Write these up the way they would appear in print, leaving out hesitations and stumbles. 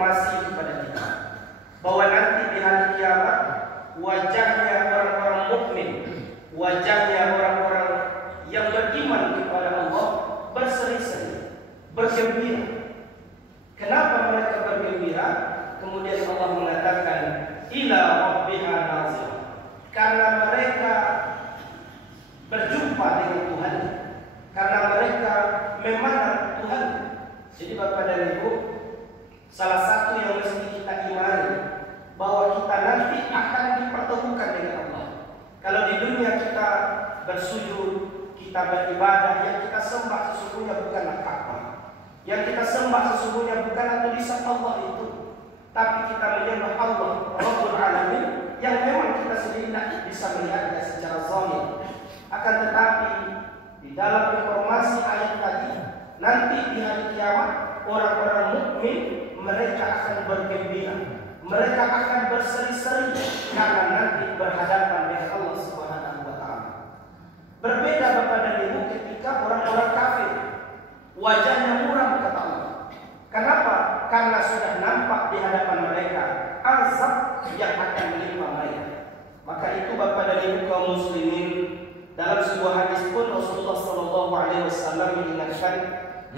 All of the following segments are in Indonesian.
masih kepada kita bahwa nanti di hari kiamat wajahnya orang-orang mukmin, wajahnya orang-orang yang beriman kepada Allah berseri-seri, bergembira. Kenapa mereka bergembira? Kemudian Allah mengatakan ila rabbiha nazir, karena mereka berjumpa dengan Tuhan, karena mereka memandang Tuhan. Jadi Bapak dan Ibu, salah satu yang mesti kita imani bahwa kita nanti akan dipertemukan dengan Allah. Kalau di dunia kita bersujud, kita beribadah, yang kita sembah sesungguhnya bukanlah Ka'bah. Yang kita sembah sesungguhnya bukanlah tulisan Allah itu, tapi kita menyembah Allah Rabbul Alamin yang memang kita sendiri tidak bisa melihatnya secara zahir. Akan tetapi di dalam informasi ayat tadi, nanti di hari kiamat orang-orang mukmin mereka akan bergembira, mereka akan berseri-seri karena nanti berhadapan dengan Allah Subhanahu wa taala. Berbeda Bapak dan Ibu ketika orang-orang kafir, wajahnya muram kata Allah. Kenapa? Karena sudah nampak di hadapan mereka azab yang akan menimpa mereka. Maka itu Bapak dan Ibu kaum muslimin, dalam sebuah hadis pun Rasulullah SAW mengingatkan,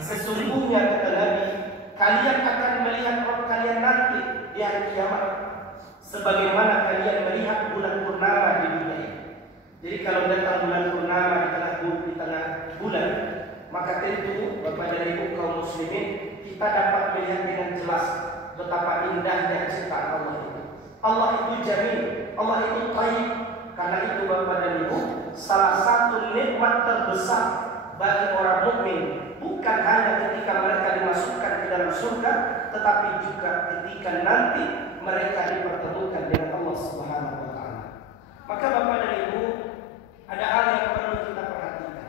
sesungguhnya kata Nabi, kalian akan melihat Rabb kalian nanti di hari kiamat sebagaimana kalian melihat bulan purnama di dunia ini. Jadi kalau datang bulan purnama di tengah bulan, maka tentu Bapak dan Ibu kaum muslimin, kita dapat melihat dengan jelas betapa indahnya ciptaan Allah itu. Allah itu jamil, Allah itu thayyib. Karena itu Bapak dan Ibu, salah satu nikmat terbesar bagi orang mukmin bukan hanya ketika mereka dimasukkan ke dalam surga, tetapi juga ketika nanti mereka dipertemukan dengan Allah Subhanahu wa taala. Maka Bapak dan Ibu, ada hal yang perlu kita perhatikan.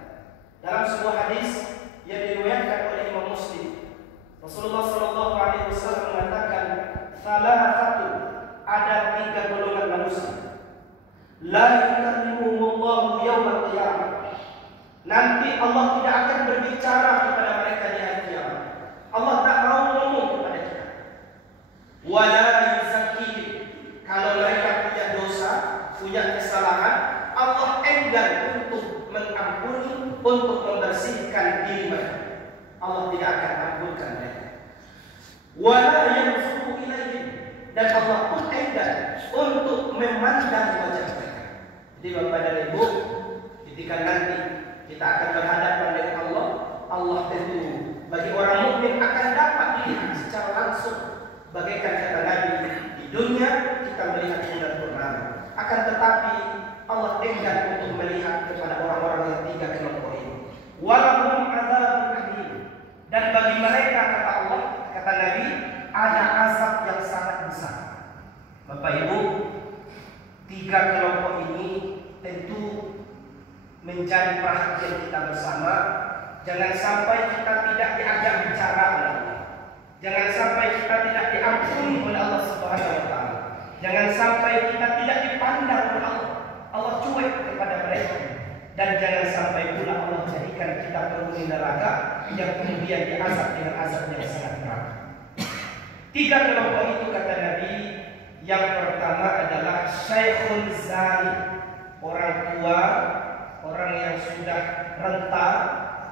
Dalam sebuah hadis yang diriwayatkan oleh Imam Muslim, Rasulullah SAW mengatakan, "Salasatu, ada 3 golongan manusia. La yukallimuhumullahu yaumal qiyamah." Nanti Allah tidak akan berbicara kepada mereka di hari kiamat. Allah tak mau ngomong kepada kita. Wala yuzakkihim. Kalau mereka punya dosa, punya kesalahan, Allah enggan untuk mengampuni, untuk membersihkan diri mereka. Allah tidak akan ampunkan mereka. Wala yanzuru ilaihim. Dan Allah pun enggan untuk memandang wajah mereka. Jadi Bapak dan Ibu, ketika nanti kita akan berhadapan dengan Allah, Allah tentu bagi orang mukmin akan dapat dilihat secara langsung. Bagaikan kata Nabi, di dunia kita melihat bulan purnama, akan tetapi Allah enggan untuk melihat kepada orang-orang yang 3 kelompok ini. Walahum adzabun alim. Dan bagi mereka kata Allah, kata Nabi, ada azab yang sangat besar. Bapak Ibu, 3 kelompok ini tentu menjadi perhatian kita bersama. Jangan sampai kita tidak diajak bicara oleh Allah. Jangan sampai kita tidak diampuni oleh Allah Subhanahu wa taala. Jangan sampai kita tidak dipandang oleh Allah. Allah cuek kepada mereka. Dan jangan sampai pula Allah jadikan kita penghuni neraka yang kemudian diazab dengan azab yang sangat berat. 3 kelompok itu kata Nabi, yang pertama adalah syaikhun zani, orang tua, orang yang sudah renta,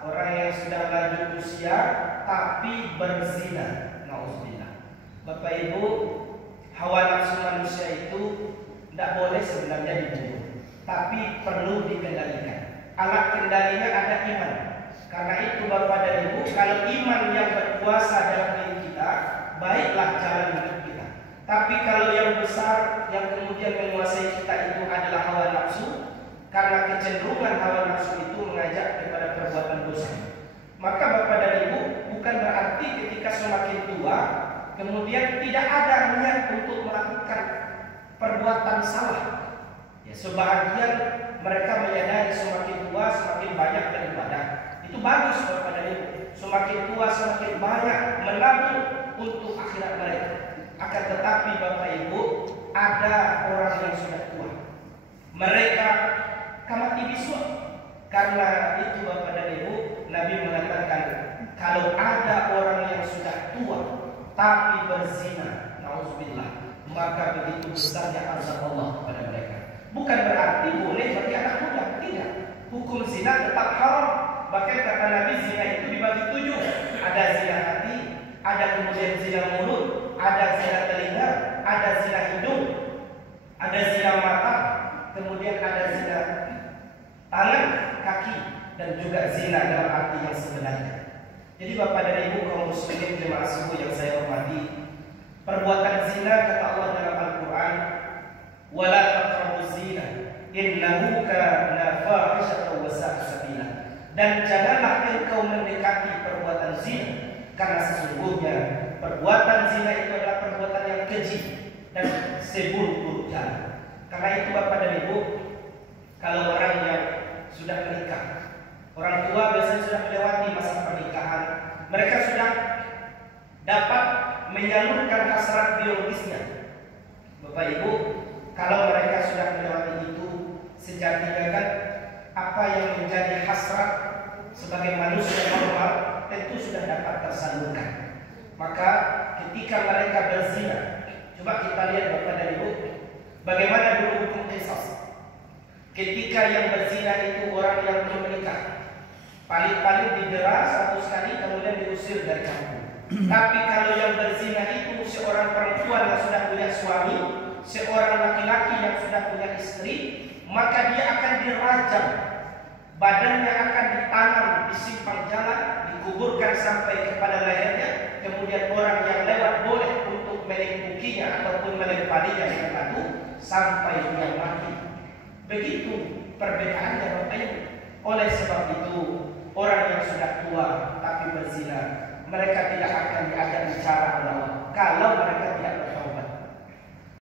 orang yang sudah lanjut usia tapi berzina. Nauzubillah. Bapak Ibu, hawa nafsu manusia itu tidak boleh sebenarnya dibunuh, tapi perlu dikendalikan. Alat kendalinya ada iman. Karena itu Bapak dan Ibu, kalau iman yang berkuasa dalam diri kita, baiklah jalan hidup kita. Tapi kalau yang besar yang kemudian menguasai kita itu adalah hawa nafsu, karena kecenderungan hawa nafsu itu mengajak kepada perbuatan dosa. Maka Bapak dan Ibu, bukan berarti ketika semakin tua kemudian tidak ada niat untuk melakukan perbuatan salah. Ya, sebahagian mereka menyadari semakin tua semakin banyak beribadah. Itu bagus Bapak dan Ibu. Semakin tua semakin banyak menabung untuk akhirat mereka. Akan tetapi Bapak Ibu, ada orang yang sudah tua, mereka kamati biswa. Karena itu Bapak dan Ibu, Nabi mengatakan kalau ada orang yang sudah tua tapi berzina, nauzubillah, maka begitu besarnya azab Allah kepada mereka. Bukan berarti boleh bagi anak muda, tidak. Hukum zina tetap haram. Bahkan kata Nabi, zina itu dibagi 7. Ada zina hati, ada kemudian zina mulut, ada zina telinga, ada zina hidung, ada zina mata, kemudian ada zina tangan, kaki, dan juga zina dalam arti yang sebenarnya. Jadi Bapak dan Ibu kaum muslimin jemaah subuh yang saya hormati, perbuatan zina kata Allah dalam Al-Quran, wala taqrabuz zina innahu kana fahishatan wa sa'a sabila. Dan janganlah engkau mendekati perbuatan zina, karena sesungguhnya perbuatan zina itu adalah perbuatan yang keji dan seburuk-buruk jalan. Karena itu Bapak dan Ibu, kalau orang yang sudah menikah, orang tua biasanya sudah melewati masa pernikahan, mereka sudah dapat menyalurkan hasrat biologisnya. Bapak Ibu, kalau mereka sudah melewati itu, sejatinya kan apa yang menjadi hasrat sebagai manusia normal tentu sudah dapat tersalurkan. Maka ketika mereka berzina, coba kita lihat Bapak dan Ibu, bagaimana dulu hukum qisas. Ketika yang berzina itu orang yang belum menikah, paling-paling didera 100 kali kemudian diusir dari kampung. Tapi kalau yang berzina itu seorang perempuan yang sudah punya suami, seorang laki-laki yang sudah punya istri, maka dia akan dirajam. Badannya akan ditanam di simpang jalan, dikuburkan sampai kepada lehernya. Kemudian orang yang lewat boleh untuk menempukinya ataupun melemparinya dengan batu sampai dia mati. Begitu perbedaannya Bapak Ibu. Oleh sebab itu, orang yang sudah tua tapi berzina, mereka tidak akan diajak bicara oleh Allah kalau